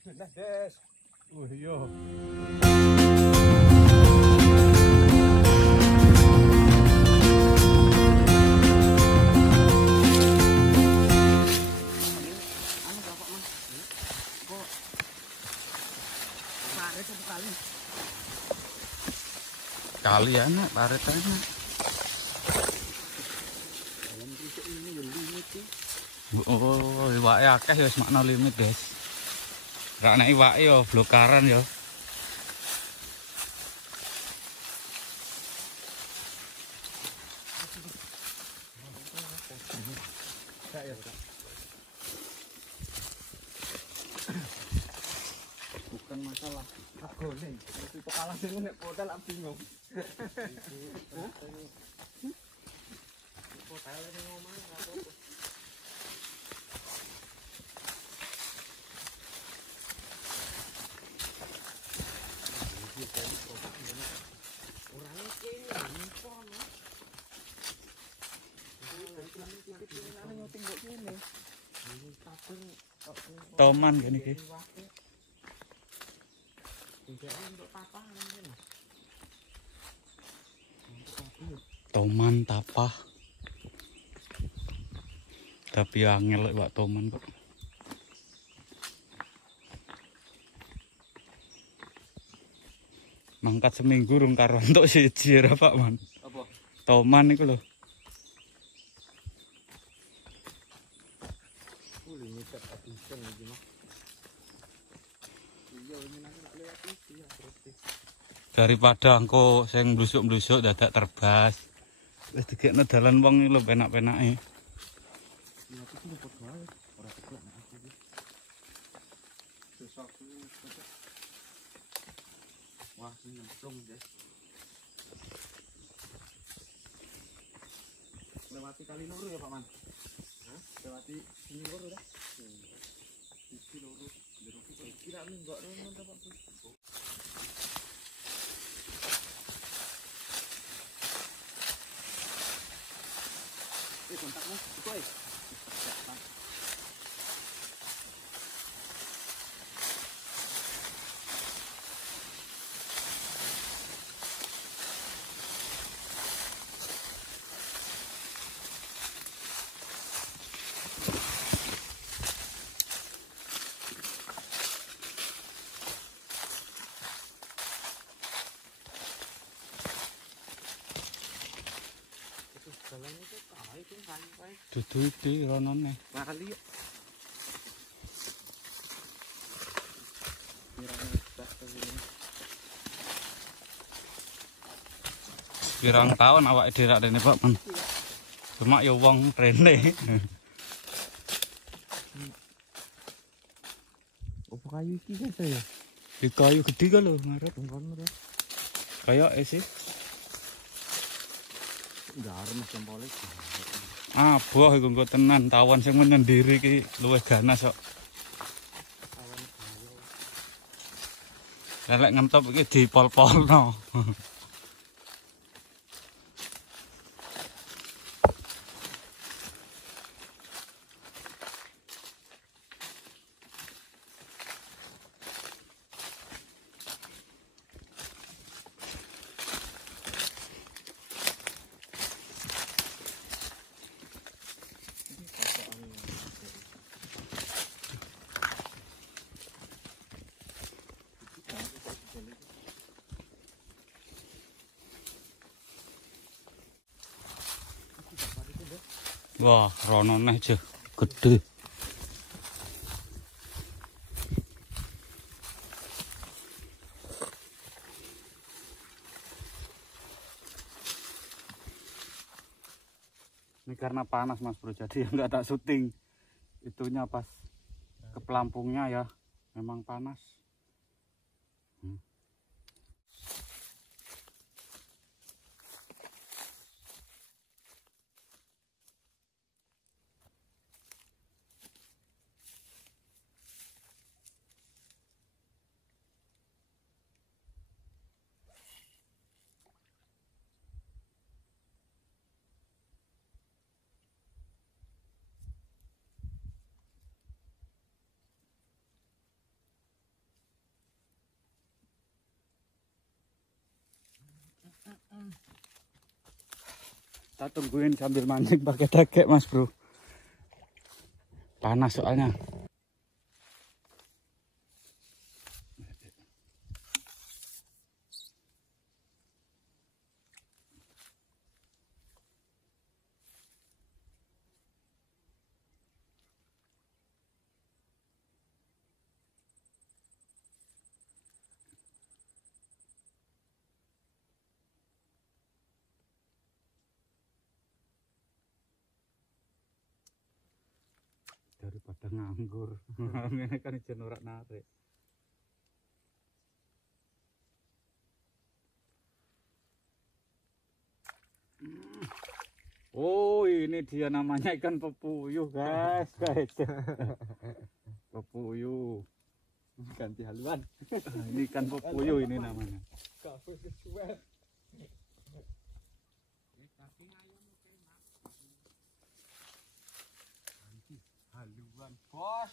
Nah, Des. Iya. Kali anak, parit anak. Oh, iwake akeh ya wis makna limit, guys. Ra nek iwake ya blokaran ya. Bukan masalah goleng, itu kalah sing nek hotel am bingung. Hotel ning omah ora apa-apa. Toman gini iki. Toman tapah. Tapi angel lek toman kok. Mangkat seminggu rung karo entuk siji ra Pak Man. Apa? Toman iku lho. Limited edition iki mah. Iya ini nanti nak lewat iki ya terus. Daripada engko sing blusuk-blusuk dadak terbas. Wis dikekno dalan wong iki lho penak-penake. Ya iki luput wae, ora teklek nek aku iki. Sesuatu wah ini nyemplung guys. Lewati kali loro ya Pak Man. Hah? Lewati sini loro dah. Sini loro. Jeruk iki kira minggok rono ta Pak. Kontak Mas, kowe. Jalan itu kae itu kae. Dudu iki ronone. Kali ya. Pirang tahun awake dhewe rak rene Pak Man. Cuma ya wong rene. Opo kayu iki guys ya? Di kayu gede ka lho ngarep. Tunggon to. Kayak sih. Garam Mas Jempol iki. Aboh iku engko tenan tawon sing menyendiri iki luwih ganas kok. Lek ngentop iki dipol-polno. Wah, ronone aja gede. Ini karena panas Mas Bro, jadi nggak tak syuting. Itunya pas ke pelampungnya ya, memang panas. Kita tungguin sambil mancing pakai tekek Mas Bro. Panas soalnya. Daripada nganggur. Ini kan ijen ora narik. Oh, ini dia namanya ikan pepuyuh, guys. Pepuyuh. Ganti haluan. Ini ikan pepuyuh ini namanya. Haluan, bos.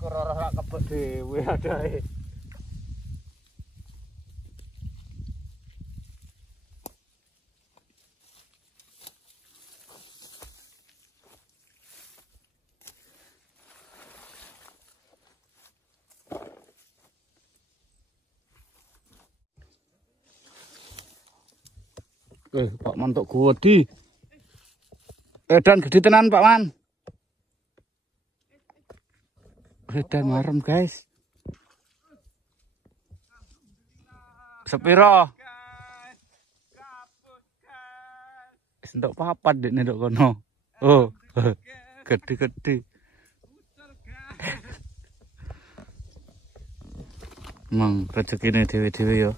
Kerara rak kebek dhewe adae. Pak Man tok gede. Edan gede tenan Pak Man. Edan marem guys. Sepiro? Sentok papat dek ndok kono. Oh, gede-gede. Emang rezekine dhewe-dhewe ya.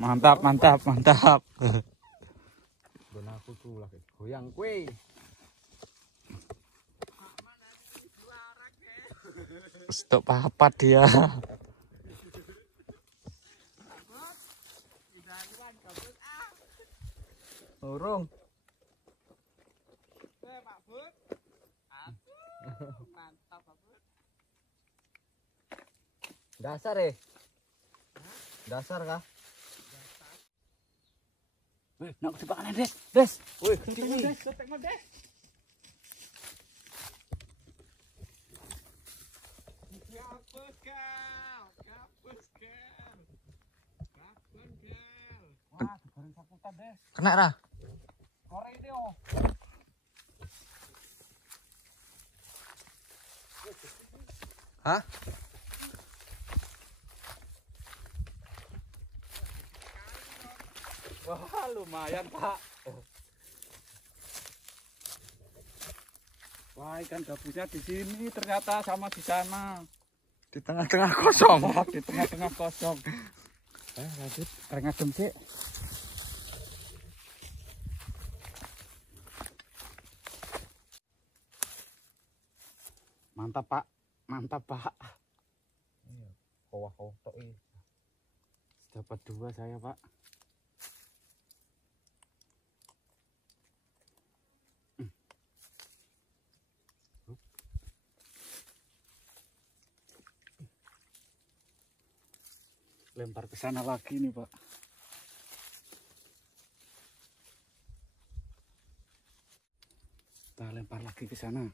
Mantap, mantap, mantap. Ben aku tuh lagi goyang kue. Stok papat dia. Urung. Pak Bud. Mantap Pak Bud. Dasar Dasar kah? Wih, nak dipakan Des. Des. Wih, Sotek Des. Gabus kal. Wah, digoreng saputan Des. Kena ra? Korek itu. Hah? Wah, lumayan Pak. Wah, ikan gabusnya di sini ternyata sama di sana. Di tengah-tengah kosong. Di tengah-tengah kosong. Lanjut. Rengadem sih. Mantap Pak, mantap Pak. Kawah-kawah tok iki. Dapat 2 saya Pak. Lempar ke sana lagi nih Pak. Kita lempar lagi ke sana.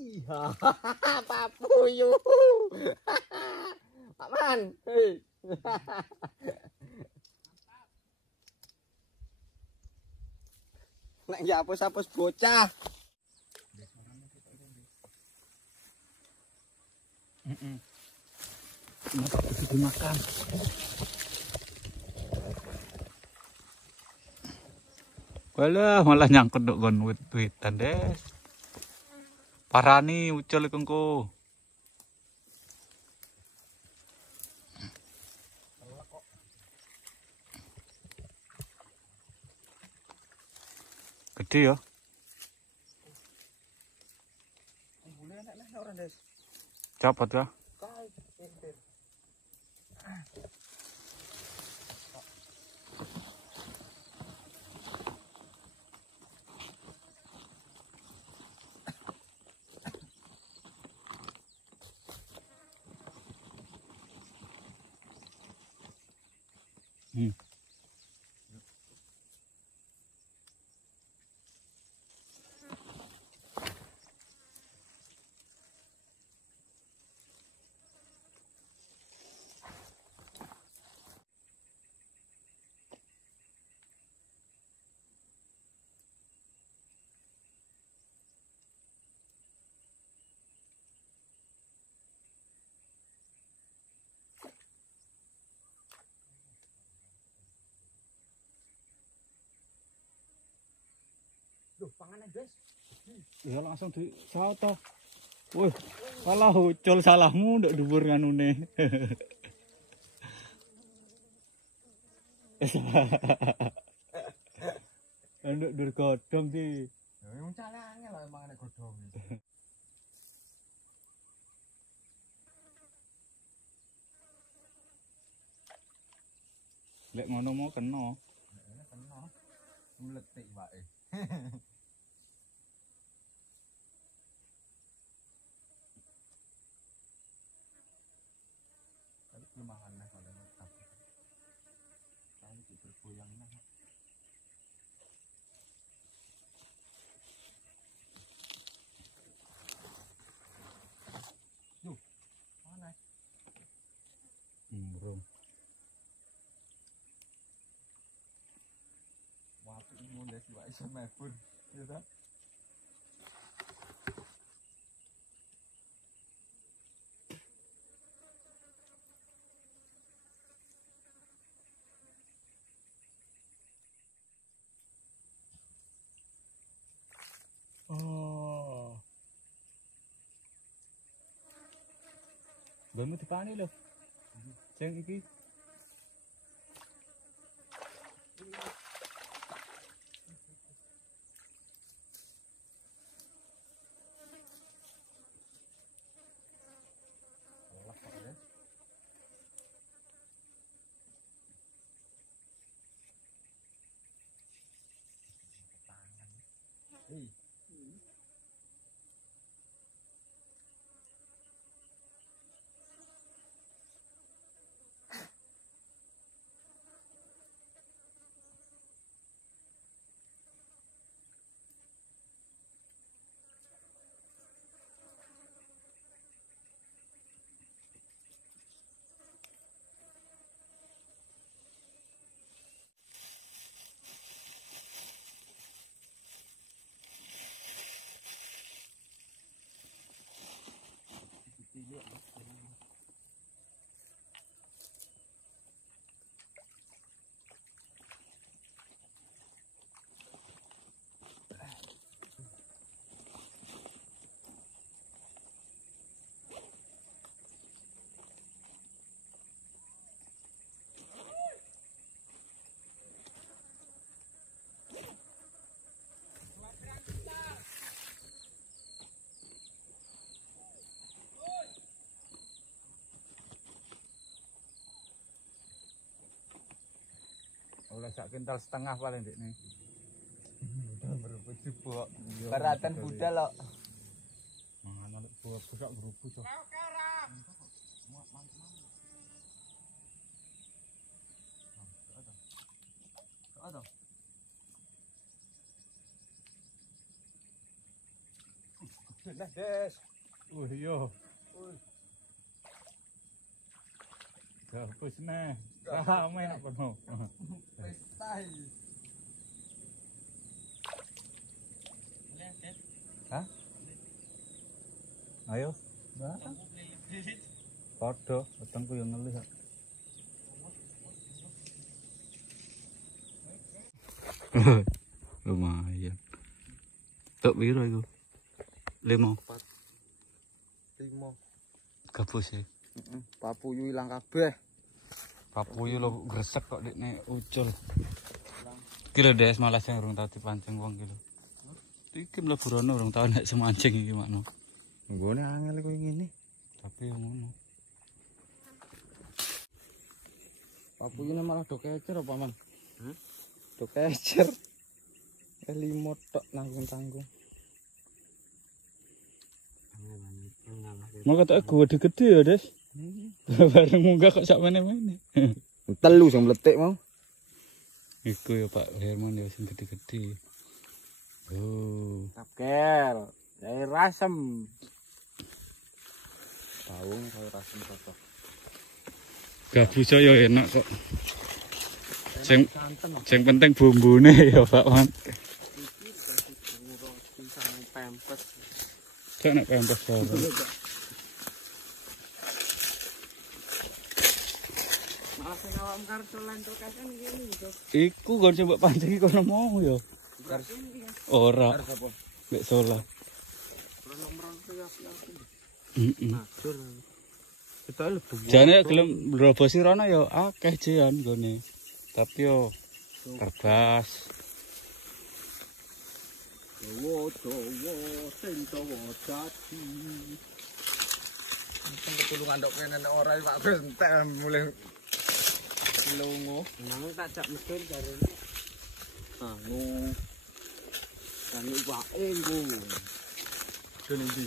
Iya, papuyuh. Pak Man. Hei. Nek ya hapus-hapus bocah. Kenapa dimakan? Walah, malah nyangkut dok gon wit-witan Des. Parani ucul kengko. Gede ya. Boleh enak orang Des. Copot ya. Kai pintir. Duh, panganan Des. Ya langsung di soto. Wih, kalah ucul salahmu ndak dhuwur nganune. Nduk dur godhong ki. Ya wong calange lah emang nek godhong. Lek ngono mau kena. Nek kena. Meletik wae. Tapi kelemahan lah kalau ngetap. Kali bergoyang nah. Duh, mana? Bro. Wapi ini Des wae iso mebur, ya ta? Oh. Banmu dipani lho. Sing iki. Oleh kok Des. Tangan. Oleh sak kintal setengah paling dik nih. Berapa jebok. Baratan budal kok. Mangan lek buat budak gerubu to. Ada. Nah, Des. Iya. Gabus neh. Rame nak kono. Pesta iki. Hah? Ayo. Barang. Padha, wetengku yo ngelih kok. Lumayan. Tok piro iku? 5. 5. Gabus e. Papuyu ilang kabeh. Papuyu lo gresek kok dikne ucul. Ki lho Des malah sing urung tau dipancing wong ki lho. Iki mlebu rono urung tau nek semancing iki makno. Nggone angel koyo ngene. Tapi yang ngono. Papu ini malah do kecer apa, Man? Hah? Do kecer. Limot tok nanggung-tanggung. Mau kata gua gede ya, Des. Bareng munggah kok sak meneh-meneh. Telu sing mletik mau. Iku ya Pak Herman ya sing gede-gede. Oh, Tapkel. Dari rasem. Saung kaya rasem cocok. gabus ya enak kok. Sing penting bumbune ya Pak Man. Pempes. Kok nek pempes bareng. Malah sing awam kartu lantuk kasan ngene iki. Iku gon coba pancing kono mau ya. Ora. Mek sola. Nomor ya. Heeh. Matur. Kita lebu. Jane gelem mrobosi rono ya akeh jean gone. Tapi yo terbas. Dawa sing dawa jati. Sing ketulungan ndok kene nek ora Pak Benten mulai lungo. Nang tak jak mesin jarene. Anu. Kan wae nggo. Dene ndi?